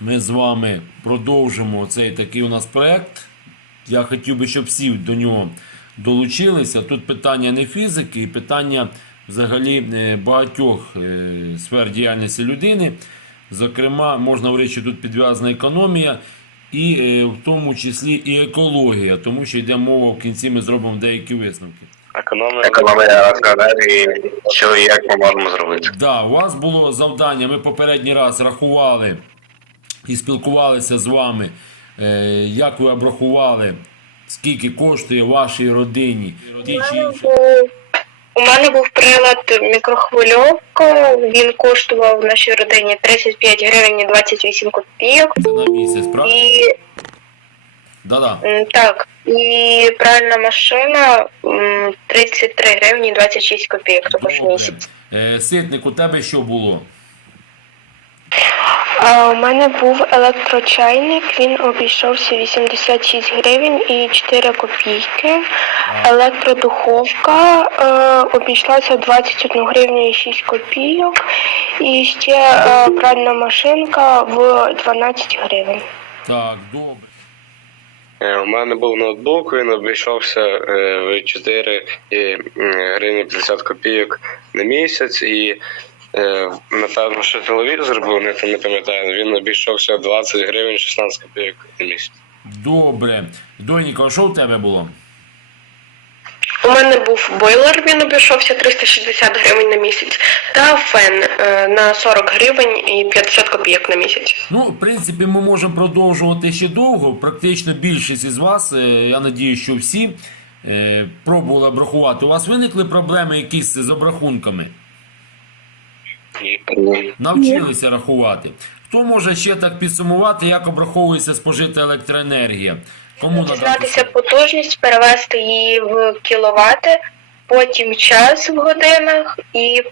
ми з вами продовжимо цей такий у нас проект. Я хотів би, щоб всі до нього долучилися. Тут питання не фізики, і питання взагалі е, багатьох е, сфер діяльності людини. Зокрема, можна говорити, що тут підв'язана економія, і е, в тому числі і екологія, тому що йде мова в кінці, ми зробимо деякі висновки. Економія. економія електроенергії, що і як ми можемо зробити. Да, у вас було завдання. Ми попередній раз рахували і спілкувалися з вами, е, як ви обрахували, скільки коштує вашій родині. ті чи інші. У мене був прилад мікрохвильовка. Він коштував в нашій родині 35 гривень і 28 копійок. Це на місяць, правда? І Да-да. так, і пральна машина 33 гривні 26 копійок також Добре. місяць. Е, Ситник, у тебе що було? А у мене був електрочайник, він обійшовся 86 гривень і 4 копійки. Електродуховка е, обійшлася 21 гривню і 6 копійок. І ще е, пральна машинка в 12 гривень. Так, добре. Е, У мене був ноутбук, він обійшовся е, в 4 і, м, гривні 50 копійок на місяць. І е, напевно, що телевізор був, не, не пам'ятаю, він обійшовся 20 гривень 16 копійок на місяць. Добре. Донько, а що в тебе було? У мене був бойлер, він обійшовся 360 гривень на місяць, та фен е, на 40 гривень і 50 копійок на місяць. Ну, в принципі, ми можемо продовжувати ще довго. Практично більшість із вас, е, я надію, що всі е, пробували обрахувати. У вас виникли проблеми якісь з обрахунками? Навчилися рахувати. Хто може ще так підсумувати, як обраховується спожита електроенергія? Кому? Дізнатися потужність, перевести її в кіловати, потім час в годинах і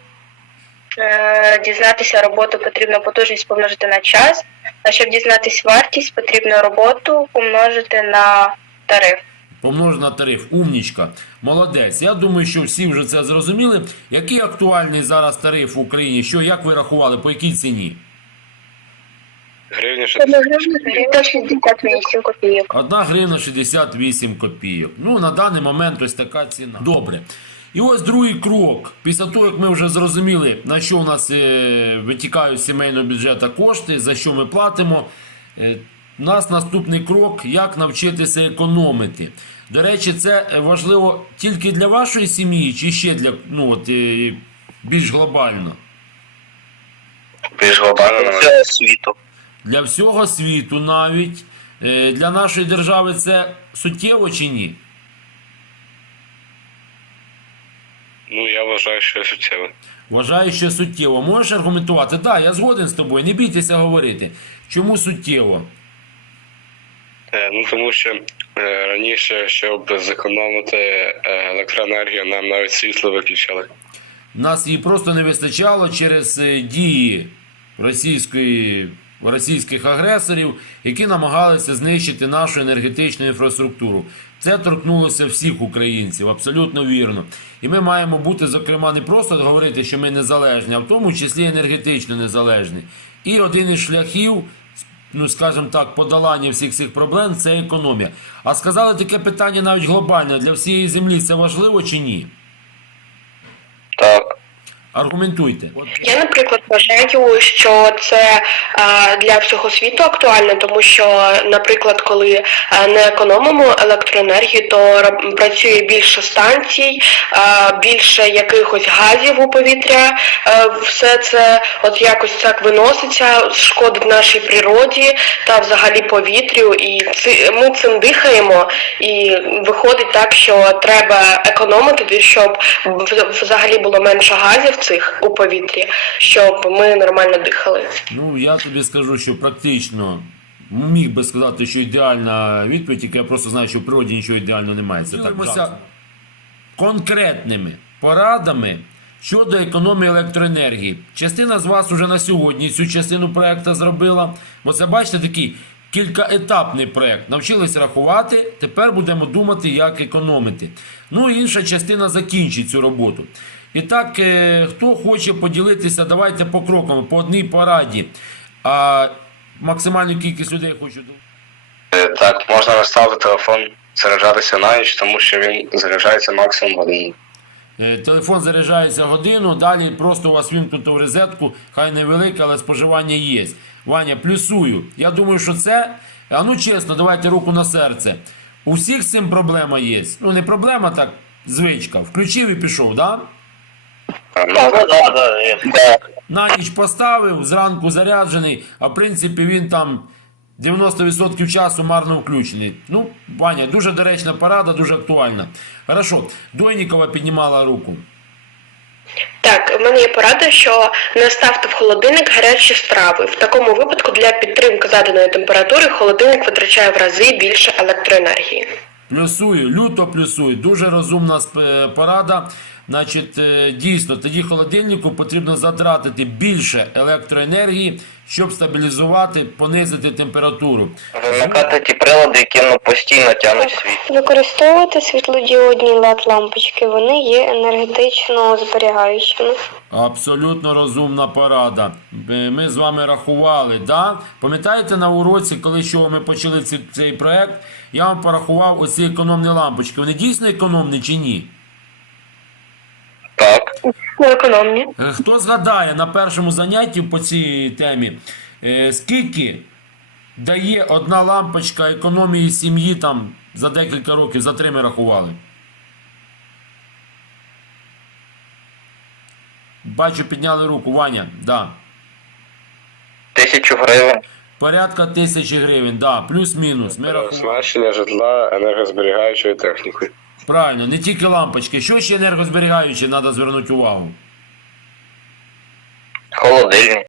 е, дізнатися роботу потрібно потужність помножити на час. А щоб дізнатися вартість, потрібно роботу помножити на тариф. Помножити на тариф. Умнічка. Молодець. Я думаю, що всі вже це зрозуміли. Який актуальний зараз тариф в Україні? Що, як ви рахували, по якій ціні? Гривня 68 копійок. 1 гривна 68 копійок. Ну, на даний момент ось така ціна. Добре. І ось другий крок. Після того, як ми вже зрозуміли, на що у нас е, витікають з сімейного бюджету кошти, за що ми платимо. У нас наступний крок, як навчитися економити. До речі, це е, важливо тільки для вашої сім'ї, чи ще для ну, от, е, більш глобально? Більш глобально на Всього світу. Для всього світу навіть. Е, Для нашої держави це суттєво чи ні? Ну, я вважаю, що суттєво. Вважаю, що суттєво. Можеш аргументувати? Так, да, я згоден з тобою, не бійтеся говорити. Чому суттєво? Е, Ну тому що е, раніше, щоб зекономити е, електроенергію, нам навіть світло виключали. Нас її просто не вистачало через дії російської, російських агресорів, які намагалися знищити нашу енергетичну інфраструктуру. Це торкнулося всіх українців, абсолютно вірно. І ми маємо бути, зокрема, не просто говорити, що ми незалежні, а в тому числі енергетично незалежні. І один із шляхів, ну скажімо так, подолання всіх цих проблем це економія. А сказали таке питання навіть глобальне для всієї землі. Це важливо чи ні? Аргументуйте. Я, наприклад, вважаю, що це е, для всього світу актуально, тому що, наприклад, коли е, не економимо електроенергію, то ра- працює більше станцій, е, більше якихось газів у повітря. Все це от якось так виноситься, шкодить нашій природі та взагалі повітрю. І ми цим дихаємо, і виходить так, що треба економити, щоб взагалі було менше газів цих у повітрі, щоб ми нормально дихали. Ну, я тобі скажу, що практично міг би сказати, що ідеальна відповідь, тільки я просто знаю, що в природі нічого ідеального немає. Це так конкретними порадами щодо економії електроенергії. Частина з вас уже на сьогодні цю частину проекту зробила. Бо це бачите такий кількаетапний проект. Навчились рахувати, тепер будемо думати, як економити. Ну і інша частина закінчить цю роботу. І так, е, хто хоче поділитися, давайте по крокам, по одній пораді. А максимальну кількість людей хочу. Е, Так, можна наставити телефон заряджатися на ніч, тому що він заряджається максимум годину. Е, Телефон заряджається годину, далі просто у вас вімкнуто в розетку, хай невелике, але споживання є. Ваня, плюсую. Я думаю, що це. А ну чесно, давайте руку на серце. У всіх з цим проблема є. Ну, не проблема, так, звичка. Включив і пішов, да? Так, так. На ніч поставив, зранку заряджений, а в принципі він там 90% часу марно включений. Ну, Ваня, дуже доречна порада, дуже актуальна. Хорошо, Дойнікова піднімала руку. Так, в мене є порада, що не ставте в холодильник гарячі страви. В такому випадку для підтримки заданої температури холодильник витрачає в рази більше електроенергії. Плюсую, люто плюсую. Дуже розумна сп- порада. Значить, е, дійсно, тоді холодильнику потрібно затратити більше електроенергії, щоб стабілізувати, понизити температуру. Вимикати ті прилади, які ну, постійно тягнуть світ. Використовувати світлодіодні led лампочки вони є енергетично зберігаючими. Абсолютно розумна порада. Е, Ми з вами рахували, да? Пам'ятаєте на уроці, коли що ми почали ці- цей проект, я вам порахував оці економні лампочки. Вони дійсно економні чи ні? Ну, економні. Е, Хто згадає на першому занятті по цій темі, е, скільки дає одна лампочка економії сім'ї там за декілька років, за три ми рахували? Бачу, підняли руку. Ваня, да. Тисячу гривень. Порядка тисячі гривень, да, плюс-мінус. Ми рахували. Оснащення житла енергозберігаючою технікою. Правильно, не тільки лампочки. Що ще енергозберігаюче, треба звернути увагу. Холодильник.